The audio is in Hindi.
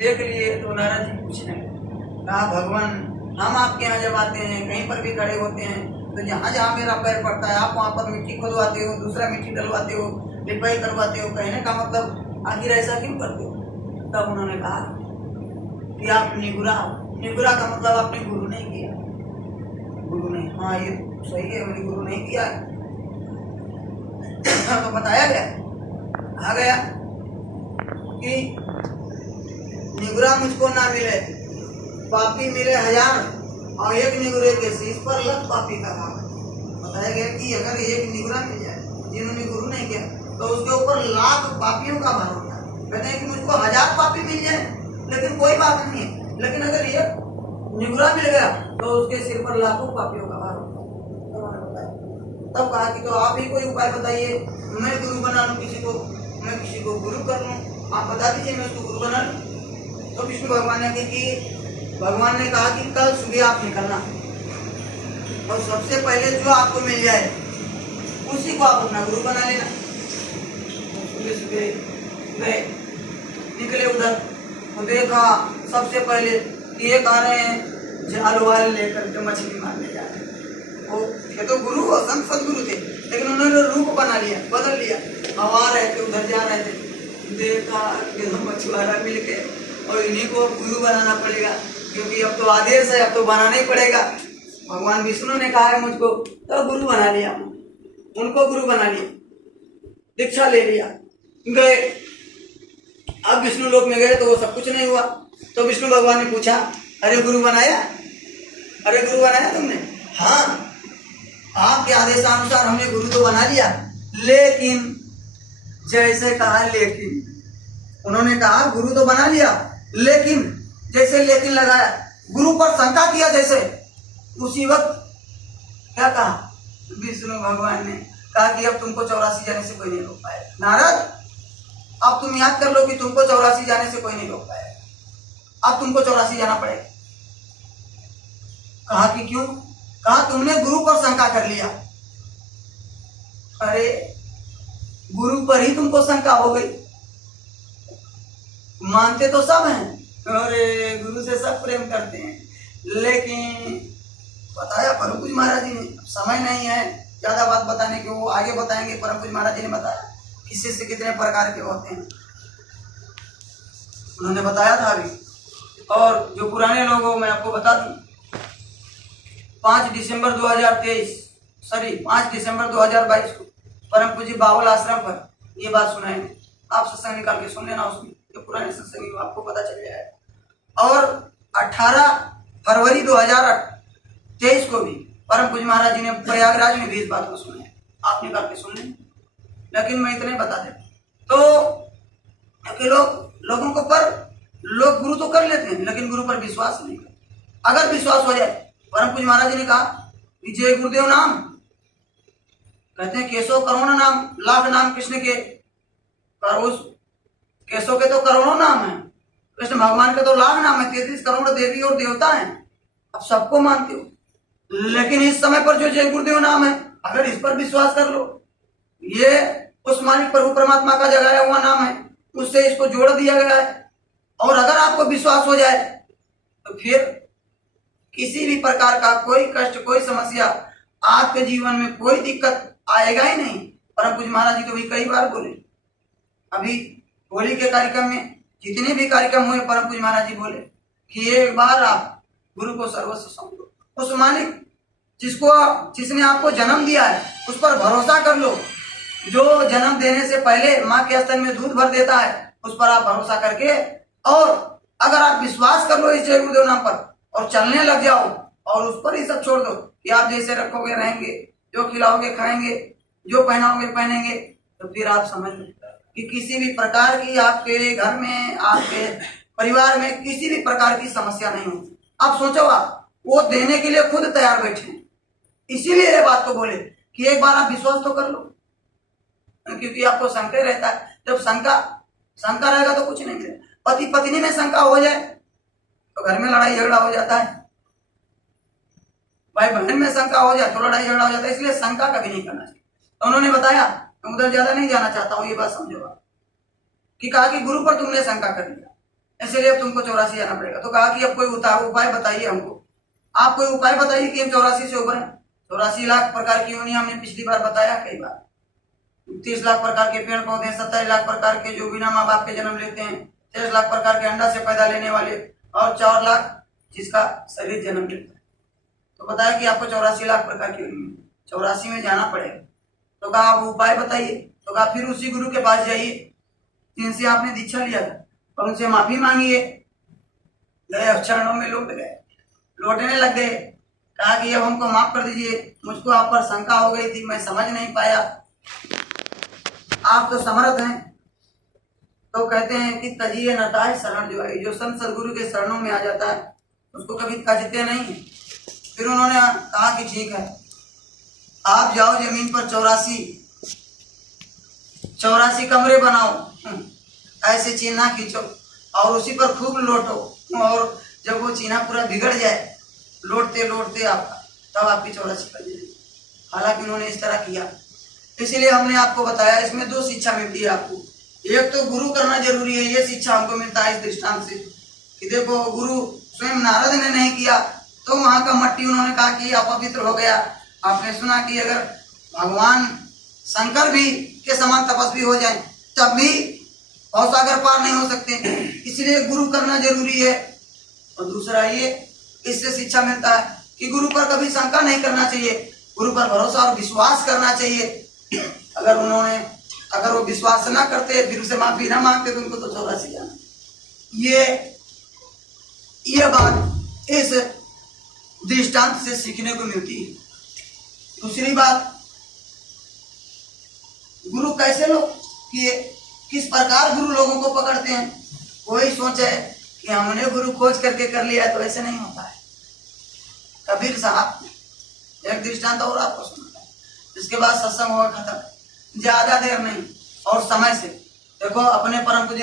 देख लिए तो नारद जी पूछने कहा भगवान हम आपके यहाँ जब आते हैं कहीं पर भी खड़े होते हैं तो जहाँ जहाँ मेरा पैर पड़ता है आप वहाँ पर मिट्टी खोदवाते हो, दूसरा मिट्टी डलवाते हो, लिपाई करवाते हो। कहने का मतलब आखिर ऐसा क्यों करते हो? तब उन्होंने कहा कि आप निगुरा हो। निगुरा का मतलब आपने गुरु नहीं किया। गुरु नहीं, हाँ ये सही है, मैंने गुरु नहीं किया तो बताया गया आ गया कि निगुरा मुझको ना मिले, पापी मिले 1000 और एक निगुरे के शीश पर लग पापी का भाव। बताया गया कि अगर एक निगुरा मिल जाए जिन्होंने गुरु नहीं किया तो उसके ऊपर लाख पापियों का भार होता है। कहते हैं कि मुझको 1000 पापी मिल जाए लेकिन कोई बात नहीं है, लेकिन अगर एक निगुरा मिल गया तो उसके सिर पर लाखों पापियों का भार होता है। तब कहा कि तो आप ही कोई उपाय बताइए, मैं गुरु बना लूं किसी को, मैं किसी को गुरु कर लूं, आप बता दीजिए मैं उसको गुरु बना लूं। तो विष्णु भगवान ने भगवान ने कहा कि कल सुबह आप निकलना और सबसे पहले जो आपको मिल जाए उसी को आप अपना गुरु बना लेना। सुबह सुबह गए, निकले उधर तो देखा सबसे पहले ये आ रहे हैं जाल वाल लेकर के मछली मारने जा रहे हैं। वो ये तो गुरु और संत सदगुरु थे, लेकिन उन्होंने रूप बना लिया, बदल लिया। अब आ रहे थे, उधर जा रहे थे, देखा कि मछुआरा मिल के और इन्हीं को गुरु बनाना पड़ेगा क्योंकि अब तो आदेश है, अब तो बनाना ही पड़ेगा। भगवान विष्णु ने कहा है मुझको, तो गुरु बना लिया, उनको गुरु बना लिया, दीक्षा ले लिया, गए। अब विष्णु लोक में गए तो वो सब कुछ नहीं हुआ। तो विष्णु भगवान ने पूछा, अरे गुरु बनाया? अरे गुरु बनाया तुमने? हाँ, आपके आदेशानुसार हमने गुरु तो बना लिया, लेकिन जैसे कहा लेकिन, उन्होंने कहा गुरु तो बना लिया लेकिन जैसे लेकिन लगाया, गुरु पर शंका किया जैसे, उसी वक्त क्या कहा विष्णु भगवान ने? कहा कि अब तुमको 84 जाने से कोई नहीं रोक पाएगा। नारद, अब तुम याद कर लो कि तुमको 84 जाने से कोई नहीं रोक पाएगा, अब तुमको 84 जाना पड़ेगा। कहा कि क्यों? कहा तुमने गुरु पर शंका कर लिया। अरे गुरु पर ही तुमको शंका हो गई, मानते तो सब हैं, अरे गुरु से सब प्रेम करते हैं, लेकिन बताया परम पूज्य महाराज जी ने, समय नहीं है ज्यादा बात बताने के, वो आगे बताएंगे। परम पूज्य महाराज जी ने बताया कि शिष्य कितने प्रकार के होते हैं, उन्होंने बताया था अभी। और जो पुराने लोग हो मैं आपको बता दूं, 5 दिसंबर 2022 को परम पूज्य बावल आश्रम पर ये बात सुनाएंगे। आप सत्संग निकाल के सुन लेना, उसमें जो पुराने सत्संग आपको पता चल जाएगा। और 18 फरवरी 2023 को भी परम पूज्य महाराज जी ने प्रयागराज में भी इस बात को सुना है, आप निकाल के सुन लें। लेकिन मैं इतने बता देता तो लोगों को पर लोग गुरु तो कर लेते हैं लेकिन गुरु पर विश्वास नहीं करते। अगर विश्वास हो जाए, परम पूज्य महाराज जी ने कहा कि जय गुरुदेव नाम, कहते हैं केशव करोड़ नाम, लाख नाम कृष्ण के, केशव के तो करोड़ों नाम है, कृष्ण भगवान के तो लाख नाम है, 33 करोड़ देवी और देवता हैं। अब सबको मानते हो, लेकिन इस समय पर जो जय गुरुदेव नाम है, अगर इस पर विश्वास कर लो, ये उस मालिक प्रभु परमात्मा का जगाया हुआ नाम है, उससे इसको जोड़ दिया गया है। और अगर आपको विश्वास हो जाए तो फिर किसी भी प्रकार का कोई कष्ट, कोई समस्या, आपके जीवन में कोई दिक्कत आएगा ही नहीं। परम पूज्य महाराज जी तो भी कई बार बोले, अभी होली के कार्यक्रम में जितने भी कार्यक्रम हुए, परम पूज्य महाराज जी बोले कि एक बार आप गुरु को सर्वस्व समझो, उस मालिक जिसने आपको जन्म दिया है उस पर भरोसा कर लो। जो जन्म देने से पहले माँ के स्तन में दूध भर देता है, उस पर आप भरोसा करके, और अगर आप विश्वास कर लो इस जय गुरुदेव नाम पर और चलने लग जाओ और उस पर ही सब छोड़ दो कि आप जैसे रखोगे रहेंगे, जो खिलाओगे खाएंगे, जो पहनाओगे पहनेंगे, तो फिर आप समझ लो कि किसी भी प्रकार की आपके घर में, आपके परिवार में किसी भी प्रकार की समस्या नहीं होगी। आप सोचो, आप वो देने के लिए खुद तैयार बैठे हैं। इसीलिए ये बात को बोले कि एक बार आप विश्वास तो कर लो, क्योंकि आपको शंका रहता है। जब शंका रहेगा तो कुछ नहीं मिलेगा। पति पत्नी में शंका हो जाए तो घर में लड़ाई झगड़ा हो जाता है, भाई बहन में शंका हो जाए तो लड़ाई झगड़ा हो जाता है। इसलिए शंका कभी नहीं करना चाहिए। तो उन्होंने बताया, मैं उधर ज्यादा नहीं जाना चाहता हूँ, ये बात समझो आप, कि कहा कि गुरु पर तुमने शंका कर लिया, इसलिए अब तुमको 84 जाना पड़ेगा। तो कहा कि अब कोई उपाय बताइए हमको, आप कोई उपाय बताइए कि हम 84 से उभरें। 84 लाख प्रकार की योनि हमने पिछली बार बताया कई बार। 30 लाख प्रकार के पेड़ पौधे, 27 लाख प्रकार के जो बिना माँ बाप के जन्म लेते हैं, 23 लाख प्रकार के अंडा से पैदा लेने वाले, और 4 लाख जिसका शरीर जन्म लेता है। तो बताया कि आपको 84 लाख प्रकार की योनि, 84 में जाना पड़ेगा। तो कहा आप उपाय बताइए। तो कहा फिर उसी गुरु के पास जाइए जिनसे आपने दीक्षा लिया था और उनसे माफी मांगिए। गए, चरणों में लौट गए, लौटने लग गए। कहा कि अब हमको माफ कर दीजिए, मुझको आप पर शंका हो गई थी, मैं समझ नहीं पाया, आप तो समर्थ हैं। तो कहते हैं कि तजिए नताय शरण जो है, जो संत सदगुरु के शरणों में आ जाता है उसको कभी तजते नहीं। फिर उन्होंने कहा कि ठीक है, आप जाओ जमीन पर 84 कमरे बनाओ, ऐसे चीना खींचो और उसी पर खूब लोटो, और जब वो चीना पूरा बिगड़ जाए लोटते लोटते आपका, तब आपकी 84 कर जाएगी। हालांकि उन्होंने इस तरह किया। इसीलिए हमने आपको बताया इसमें 2 शिक्षा मिलती है आपको। एक तो गुरु करना जरूरी है, ये शिक्षा हमको मिलता है इस दृष्टांत से कि देखो गुरु स्वयं नारद ने नहीं किया तो वहां का मट्टी उन्होंने कहा कि अपवित्र हो गया। आपने सुना कि अगर भगवान शंकर भी के समान तपस्वी हो जाए तब भी भवसागर पार नहीं हो सकते, इसलिए गुरु करना जरूरी है। और दूसरा ये, इससे शिक्षा मिलता है कि गुरु पर कभी शंका नहीं करना चाहिए, गुरु पर भरोसा और विश्वास करना चाहिए। अगर वो विश्वास ना करते फिर उसे माफी ना मांगते तो उनको तो 84 जाना। ये बात इस दृष्टांत से सीखने को मिलती है। दूसरी बात, गुरु कैसे लोग कि किस प्रकार गुरु लोगों को पकड़ते हैं। कोई सोचे कि हमने गुरु खोज करके कर लिया, तो ऐसे नहीं होता है। कबीर साहब एक दृष्टांत और आपको सुनाता है, इसके बाद सत्संग होगा खत्म। ज्यादा देर नहीं और समय से देखो अपने परम पूज्य